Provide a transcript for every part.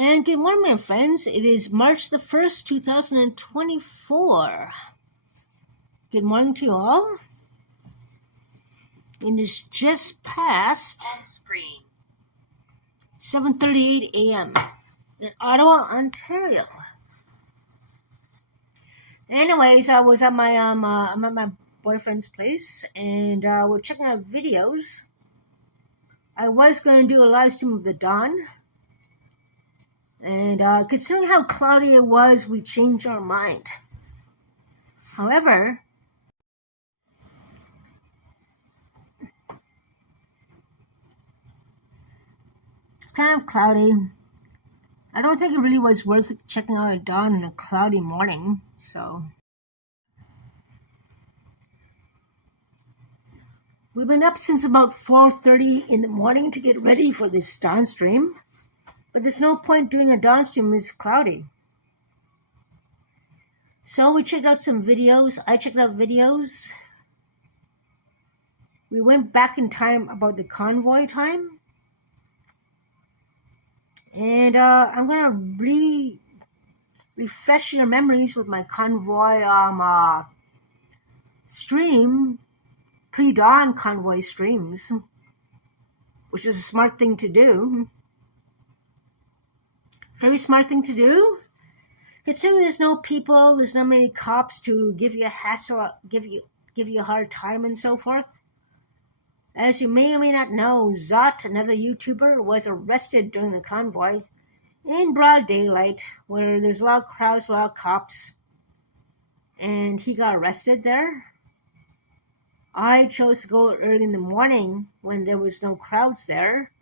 And good morning, my friends. It is March the 1st, 2024. Good morning to you all. It is just past 7:38 a.m. in Ottawa, Ontario. Anyways, I was at I'm at my boyfriend's place, and we're checking out videos. I was going to do a live stream of the dawn. And considering how cloudy it was, we changed our mind. However, it's kind of cloudy. I don't think it really was worth checking out a dawn on a cloudy morning, so. We've been up since about 4:30 in the morning to get ready for this dawn stream. But there's no point doing a dawn stream, it's cloudy. So we checked out some videos. I checked out videos. We went back in time about the convoy time. And I'm going to refresh your memories with my convoy stream, pre-dawn convoy streams, which is a smart thing to do. Very smart thing to do. Considering there's no people, there's not many cops to give you a hassle, give you a hard time and so forth. As you may or may not know, Zot, another YouTuber, was arrested during the convoy in broad daylight, where there's a lot of crowds, a lot of cops, and he got arrested there. I chose to go early in the morning when there was no crowds there.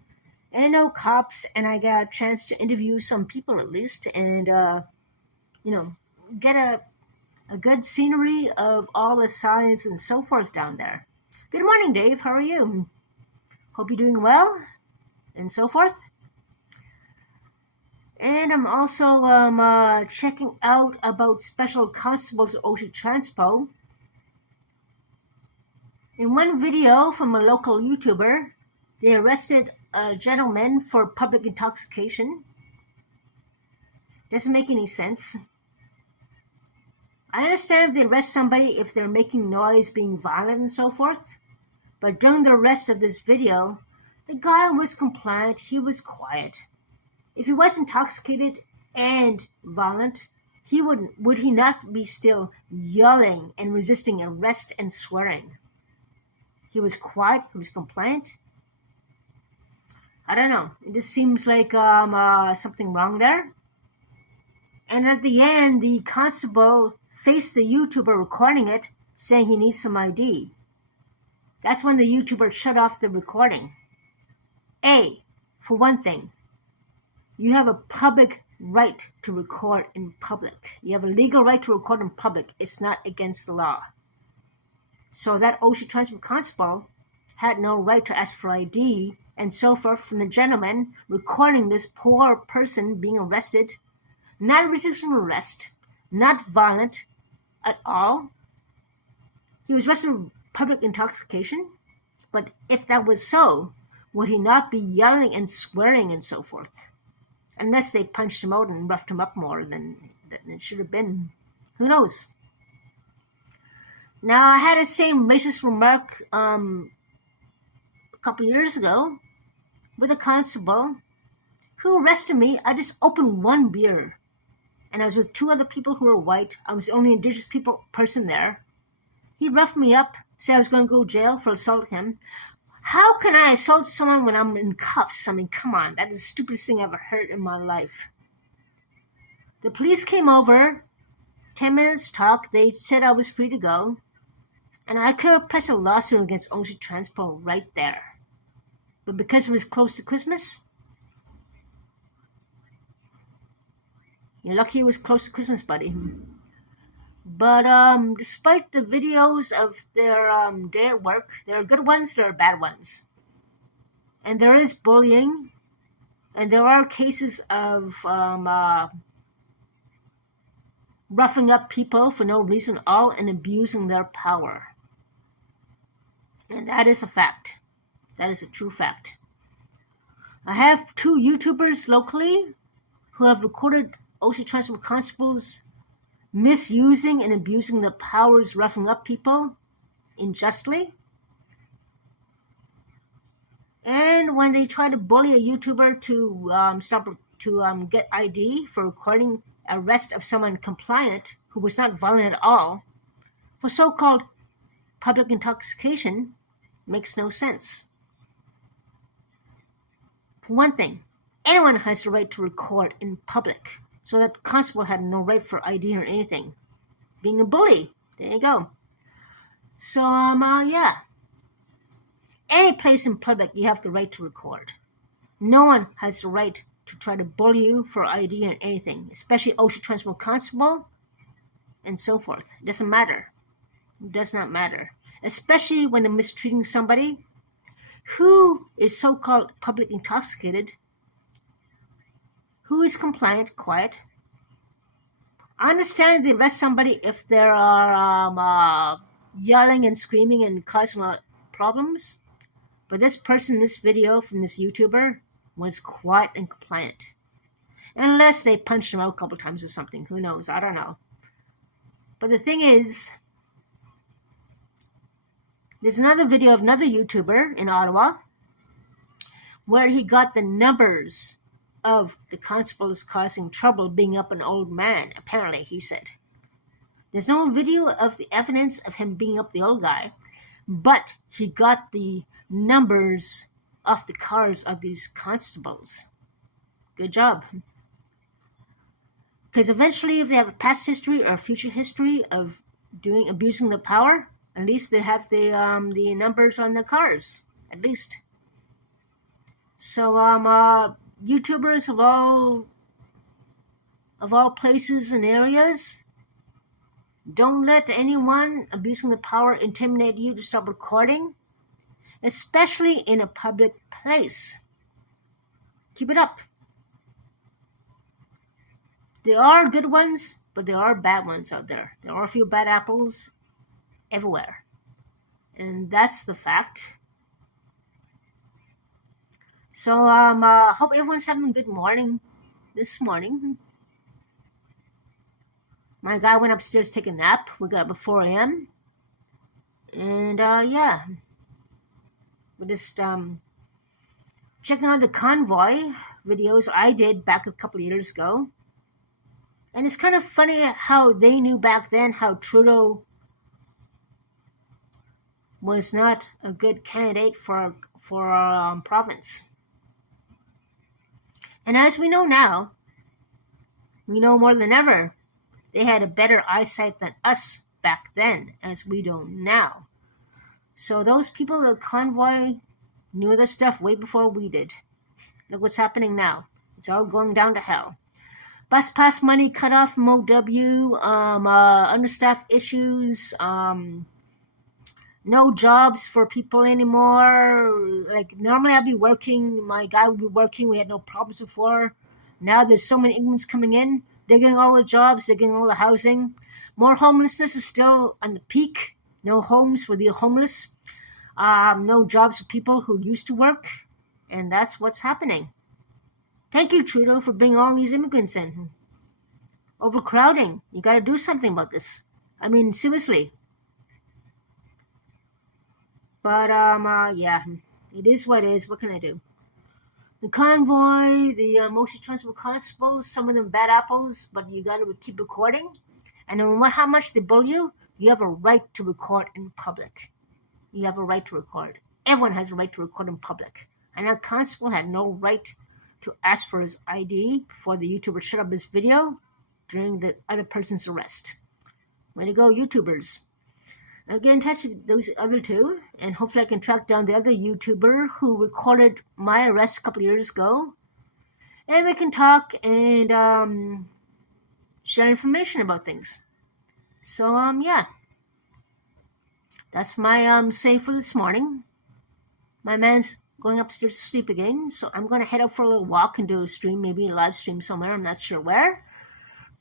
And no cops, and I got a chance to interview some people at least, and get a good scenery of all the signs and so forth down there. Good morning, Dave. How are you? Hope you're doing well, and so forth. And I'm also checking out about special constables at Transpo. In one video from a local YouTuber, they arrested a gentleman for public intoxication. Doesn't make any sense. I understand if they arrest somebody if they're making noise, being violent and so forth. But during the arrest of this video, the guy was compliant, he was quiet. If he was intoxicated and violent, would he not be still yelling and resisting arrest and swearing? He was quiet, he was compliant. I don't know. It just seems like something wrong there. And at the end, the constable faced the YouTuber recording it, saying he needs some ID. That's when the YouTuber shut off the recording. For one thing, you have a public right to record in public. You have a legal right to record in public. It's not against the law. So that Ocean Transport constable had no right to ask for ID and so forth from the gentleman recording this poor person being arrested, not resisting arrest, not violent at all. He was arrested for public intoxication, but if that was so, would he not be yelling and swearing and so forth? Unless they punched him out and roughed him up more than it should have been. Who knows? Now, I had the same racist remark a couple years ago with a constable who arrested me. I just opened one beer, and I was with two other people who were white. I was the only indigenous person there. He roughed me up, said I was going to go to jail for assaulting him. How can I assault someone when I'm in cuffs? I mean, come on, that is the stupidest thing I've ever heard in my life. The police came over, 10 minutes talk, they said I was free to go, and I could have pressed a lawsuit against Ocean Transpo right there. But because it was close to Christmas, you're lucky it was close to Christmas, buddy. But despite the videos of their day at work, there are good ones, there are bad ones. And there is bullying, and there are cases of roughing up people for no reason at all and abusing their power. And that is a fact. That is a true fact. I have two YouTubers locally who have recorded OC Transpo constables misusing and abusing the powers, roughing up people unjustly. And when they try to bully a YouTuber to get ID for recording arrest of someone compliant who was not violent at all for so-called public intoxication, makes no sense. For one thing, anyone has the right to record in public, so that constable had no right for ID or anything. Being a bully, there you go. So, yeah. Any place in public, you have the right to record. No one has the right to try to bully you for ID or anything, especially OC Transpo constable and so forth. It doesn't matter. It does not matter. Especially when they're mistreating somebody who is so-called public intoxicated, who is compliant, quiet. I understand they arrest somebody if they are yelling and screaming and causing a lot of problems. But this person in this video from this YouTuber was quiet and compliant. Unless they punched him out a couple times or something. Who knows? I don't know. But the thing is, there's another video of another YouTuber in Ottawa where he got the numbers of the constables causing trouble being up an old man, apparently, he said. There's no video of the evidence of him being up the old guy, but he got the numbers off the cars of these constables. Good job. Because eventually, if they have a past history or a future history of abusing the power, at least they have the numbers on the cars, at least. So YouTubers of all places and areas, don't let anyone abusing the power intimidate you to stop recording, especially in a public place. Keep it up. There are good ones, but there are bad ones out there. There are a few bad apples everywhere. And that's the fact. So, hope everyone's having a good morning this morning. My guy went upstairs to take a nap. We got up at 4 a.m. And, yeah. We're just, checking out the Convoy videos I did back a couple of years ago. And it's kind of funny how they knew back then how Trudeau was not a good candidate for our province. And as we know now, we know more than ever, they had a better eyesight than us back then, as we do now. So those people, the Convoy, knew this stuff way before we did. Look what's happening now. It's all going down to hell. Bus pass money cut off from OW, understaffed issues, no jobs for people anymore. Like, normally I'd be working, my guy would be working, we had no problems before. Now there's so many immigrants coming in, they're getting all the jobs, they're getting all the housing. More homelessness is still on the peak. No homes for the homeless. No jobs for people who used to work. And that's what's happening. Thank you, Trudeau, for bringing all these immigrants in. Overcrowding. You got to do something about this. I mean, seriously. But, yeah. It is what it is. What can I do? The Convoy, the mostly Transpo constables, some of them bad apples, but you got to keep recording. And no matter how much they bully you, you have a right to record in public. You have a right to record. Everyone has a right to record in public. And that constable had no right to ask for his ID before the YouTuber shut up his video during the other person's arrest. Way to go, YouTubers. I'll get in touch with those other two, and hopefully I can track down the other YouTuber who recorded my arrest a couple years ago. And we can talk and share information about things. So, yeah. That's my say for this morning. My man's going upstairs to sleep again, so I'm going to head out for a little walk and do a stream, maybe a live stream somewhere, I'm not sure where.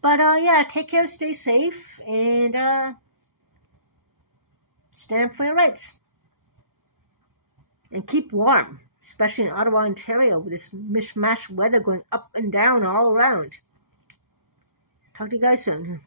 But, yeah, take care, stay safe, and stand up for your rights. And keep warm. especially in Ottawa, Ontario, with this mishmash weather going up and down all around. Talk to you guys soon.